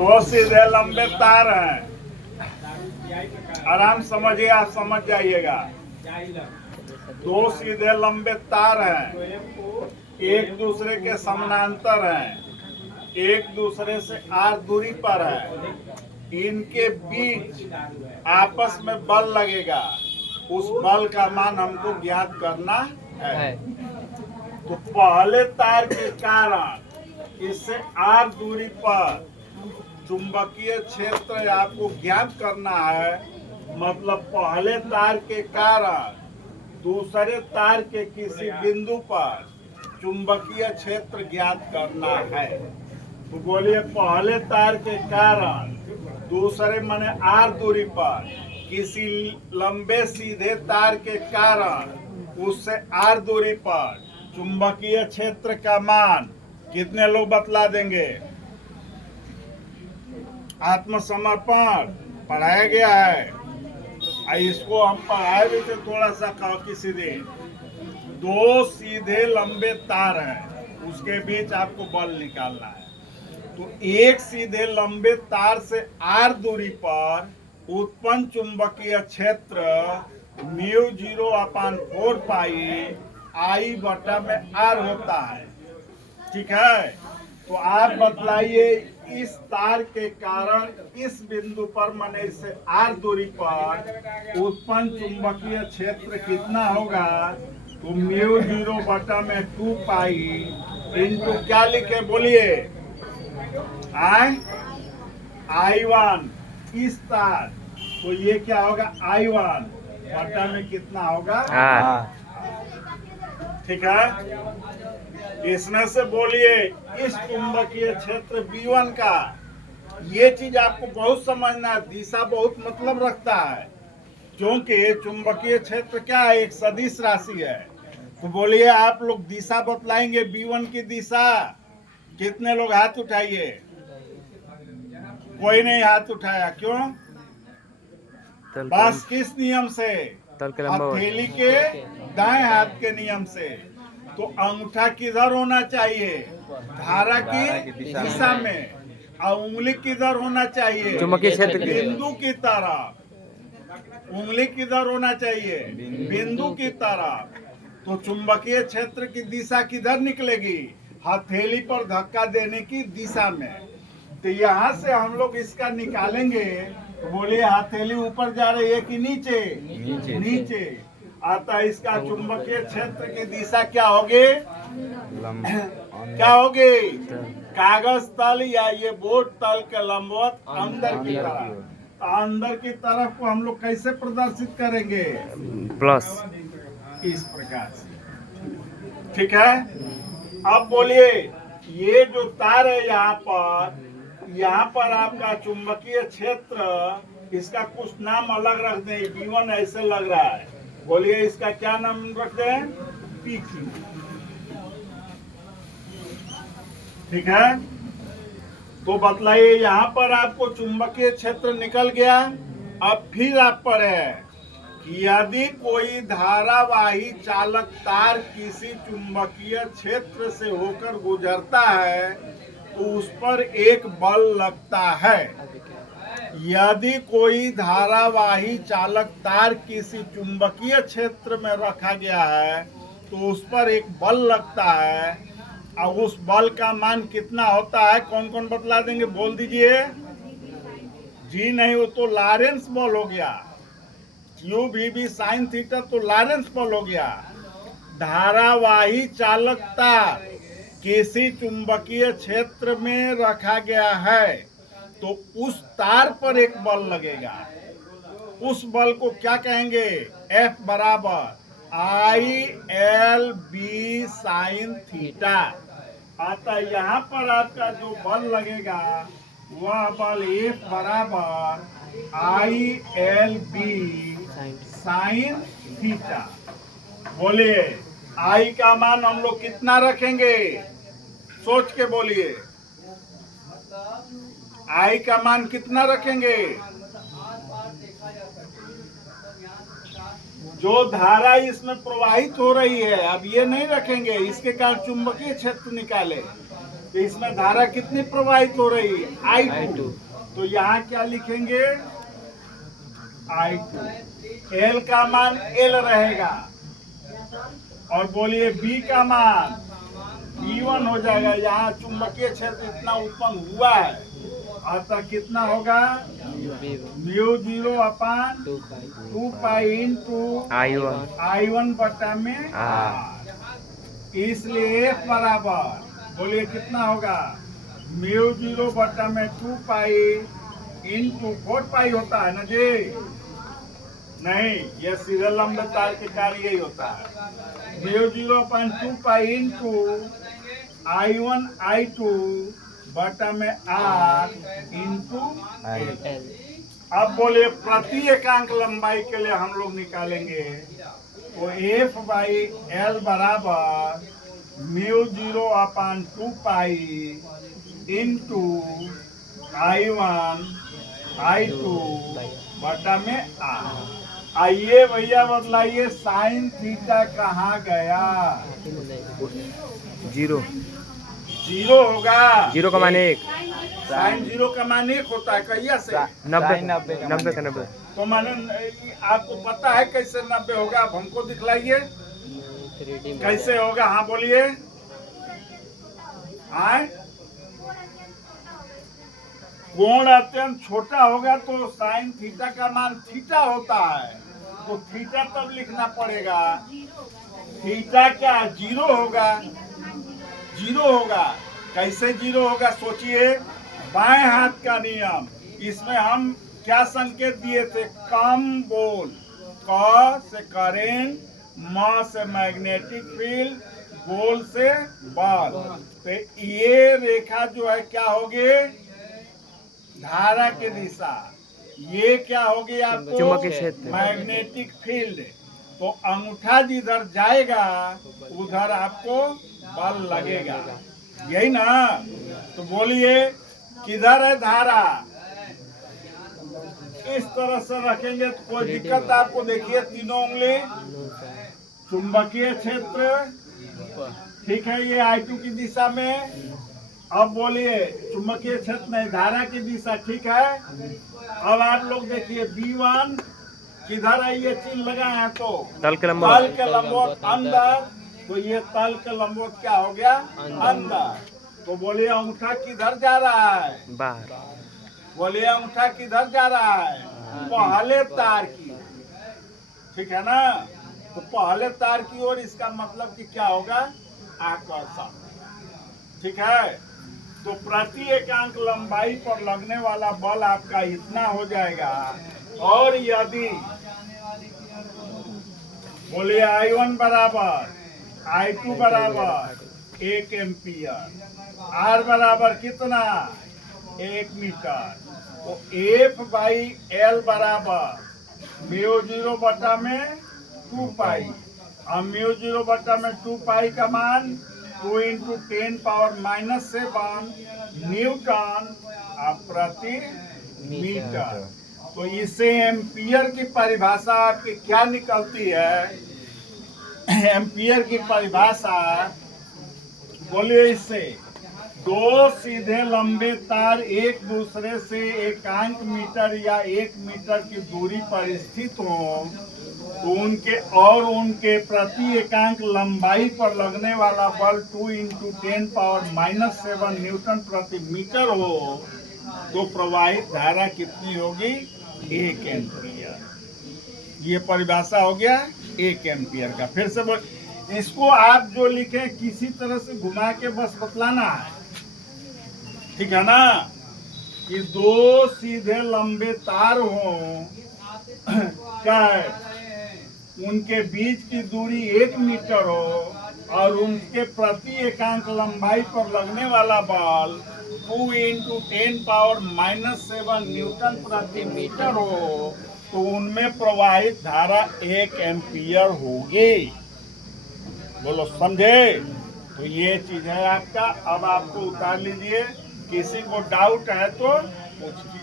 दो सीधे लंबे तार हैं। आराम समझिए, आप समझ जाइएगा। दो सीधे लंबे तार हैं, एक दूसरे के समानांतर हैं, एक दूसरे से r दूरी पर है। इनके बीच आपस में बल लगेगा, उस बल का मान हमको ज्ञात करना है। तो पहले तार के कारण इससे r दूरी पर चुंबकीय क्षेत्र आपको ज्ञात करना है। मतलब पहले तार के कारण दूसरे तार के किसी बिंदु पर चुंबकीय क्षेत्र ज्ञात करना है। तो बोलिए, पहले तार के कारण दूसरे माने r दूरी पर किसी लंबे सीधे तार के कारण उससे r दूरी पर चुंबकीय क्षेत्र का मान कितने लोग बतला देंगे? आत्मसमर्पण पढ़ाया गया है। इसको हम पढ़ाए भी थे थोड़ा सा किसी दिन। दो सीधे लंबे तार हैं, उसके बीच आपको बल निकालना है। तो एक सीधे लंबे तार से r दूरी पर उत्पन्न चुंबकीय क्षेत्र μ0/4 पाई I बटा में r होता है। ठीक है, तो आप बतलाइए, इस तार के कारण इस बिंदु पर माने इससे r दूरी पर उत्पन्न चुंबकीय क्षेत्र कितना होगा? तो μ0/2 पाई इंटू क्या लिखे बोलिए? I1 इस तार, तो ये क्या होगा? I1 बटा में कितना होगा? ठीक है, इसमें से बोलिए इस चुंबकीय क्षेत्र B1 का, ये चीज आपको बहुत समझना है। दिशा बहुत मतलब रखता है, क्योंकि चुंबकीय क्षेत्र क्या है? एक सदिश राशि है। तो बोलिए, आप लोग दिशा बतलाएंगे B1 की दिशा। कितने लोग हाथ उठाइए? कोई नहीं हाथ उठाया, क्यों? बस किस नियम से? हथेली के दाएं हाथ के नियम से। तो अंगूठा किधर होना चाहिए? धारा की दिशा में। और उंगली किधर होना चाहिए? चुंबकीय क्षेत्र की बिंदु की तरफ। उंगली किधर होना चाहिए? बिंदु की तरफ। तो चुंबकीय क्षेत्र की दिशा किधर निकलेगी? हथेली पर धक्का देने की दिशा में। तो यहाँ से हम लोग इसका निकालेंगे। तो बोलिए, हथेली ऊपर जा रही है कि नीचे? नीचे। अतः इसका चुंबकीय क्षेत्र की दिशा क्या होगी? क्या होगी? कागज तल या ये बोर्ड तल के लंबवत अंदर की तरफ। अंदर की तरफ को हम लोग कैसे प्रदर्शित करेंगे? प्लस इस प्रकार से। ठीक है, अब बोलिए, ये जो तार है यहाँ पर आपका चुंबकीय क्षेत्र, इसका कुछ नाम अलग रख दें। B1 ऐसे लग रहा है, बोलिए इसका क्या नाम रख दें? PQ। ठीक है, तो बतलाइए, यहाँ पर आपको चुंबकीय क्षेत्र निकल गया। अब फिर आप पढ़े कि यदि कोई धारावाही चालक तार किसी चुंबकीय क्षेत्र से होकर गुजरता है तो उस पर एक बल लगता है। यदि कोई धारावाही चालक तार किसी चुंबकीय क्षेत्र में रखा गया है तो उस पर एक बल लगता है। और उस बल का मान कितना होता है? कौन कौन बतला देंगे? बोल दीजिए। जी नहीं, वो तो लॉरेंस बल हो गया। QVB साइन थीटा तो लॉरेंस बल हो गया। धारावाही चालक तार किसी चुंबकीय क्षेत्र में रखा गया है तो उस तार पर एक बल लगेगा। उस बल को क्या कहेंगे? F बराबर ILB साइन थीटा। अतः यहाँ पर आपका जो बल लगेगा वह बल F बराबर ILB साइन थीटा। बोलिए, I का मान हम लोग कितना रखेंगे? सोच के बोलिए, I का मान कितना रखेंगे? जो धारा इसमें प्रवाहित हो रही है, अब ये नहीं रखेंगे, इसके कारण चुंबकीय क्षेत्र निकाले। तो इसमें धारा कितनी प्रवाहित हो रही है? I2। तो यहाँ क्या लिखेंगे? I2। L का मान L रहेगा, और बोलिए B का मान B1 हो जाएगा। यहाँ चुंबकीय क्षेत्र इतना उत्पन्न हुआ है, अतः कितना होगा? म्यू 0 अपान 2 पाई इंटू I1 बटा में R। इसलिए F बराबर, बोलिए कितना होगा? म्यू 0 बटा में 2 पाई इंटू 4 पाई होता है ना जी? नहीं, यह सीधे लंबे तार के कार्य यही होता है। Mu 0/2 pi into I1 I2 बटा में R इंटू L। अब बोलिए प्रति एकांक लंबाई के लिए हम लोग निकालेंगे, तो F बाई L बराबर mu 0/2 pi into I1 I2 बटा में R। आइए भैया बदलाइए, साइन थीटा कहाँ गया? 0 होगा। 0 का मान 1, साइन 0 का मान 1 होता है। कहिया से? 90 का 90। तो माने आपको पता है कैसे 90 होगा? आप हमको दिखलाइए कैसे होगा। हाँ बोलिए। हाँ, कोण अत्यंत छोटा होगा तो साइन थीटा का मान थीटा होता है, तो थीटा तब लिखना पड़ेगा। थीटा क्या 0 होगा? 0 होगा। कैसे 0 होगा? सोचिए, बाएं हाथ का नियम, इसमें हम क्या संकेत दिए थे? कम बोल, क से करेंट, म से मैग्नेटिक फील्ड, बोल से बल। तो ये रेखा जो है क्या होगी? धारा की दिशा। ये क्या होगी आपको? चुंबकीय क्षेत्र, मैग्नेटिक फील्ड। तो अंगूठा जिधर जाएगा उधर आपको बल लगेगा, यही ना? तो बोलिए किधर है धारा? इस तरह से रखेंगे तो कोई दिक्कत आपको? देखिए तीनों उंगली, चुंबकीय क्षेत्र, ठीक है, ये I2 की दिशा में। अब बोलिए चुंबकीय क्षेत्र में धारा की दिशा, ठीक है। अब आप लोग देखिए B1 किधर है? ये चिन्ह लगा है, तो तल के लंबवत अंदर। तो ये तल के लंबवत क्या हो गया? अंदर। तो बोलिए अंगूठा किधर जा रहा है? बाहर। बोलिए अंगूठा किधर जा रहा है? पहले तार की, ठीक है ना? तो पहले तार की ओर, इसका मतलब कि क्या होगा? आकर्षण, ठीक है। तो प्रति एकांक लंबाई पर लगने वाला बल आपका इतना हो जाएगा। और यदि बोलिए I1 बराबर I2 बराबर 1 एम्पियर, R बराबर कितना? 1 मीटर, तो F बाई L बराबर म्यू 0 बटा में 2 पाई। अब म्यू 0 बटा में 2 पाई का मान 2 इंटू 10⁻⁷ न्यूटन प्रति मीटर। तो इससे एम्पियर की परिभाषा आपकी क्या निकलती है? एम्पियर की परिभाषा, बोलिए इससे, दो सीधे लंबे तार एक दूसरे से एकांक मीटर या 1 मीटर की दूरी पर स्थित हो, तो उनके प्रति एकांक लंबाई पर लगने वाला बल 2 इंटू 10⁻⁷ न्यूटन प्रति मीटर हो, तो प्रवाहित धारा कितनी होगी? 1 एम्पियर। ये परिभाषा हो गया 1 एम्पियर का। फिर से बोल, इसको आप जो लिखे किसी तरह से घुमा के बस बतलाना है, ठीक है ना? कि दो सीधे लंबे तार हो, क्या है, उनके बीच की दूरी 1 मीटर हो, और उनके प्रति एकांक लंबाई पर लगने वाला बल 2 इंटू 10⁻⁷ न्यूटन प्रति मीटर हो, तो उनमें प्रवाहित धारा 1 एम्पियर होगी। बोलो समझे? तो ये चीज है आपका। अब आपको उतार लीजिए, किसी को डाउट है तो पूछ लीजिए।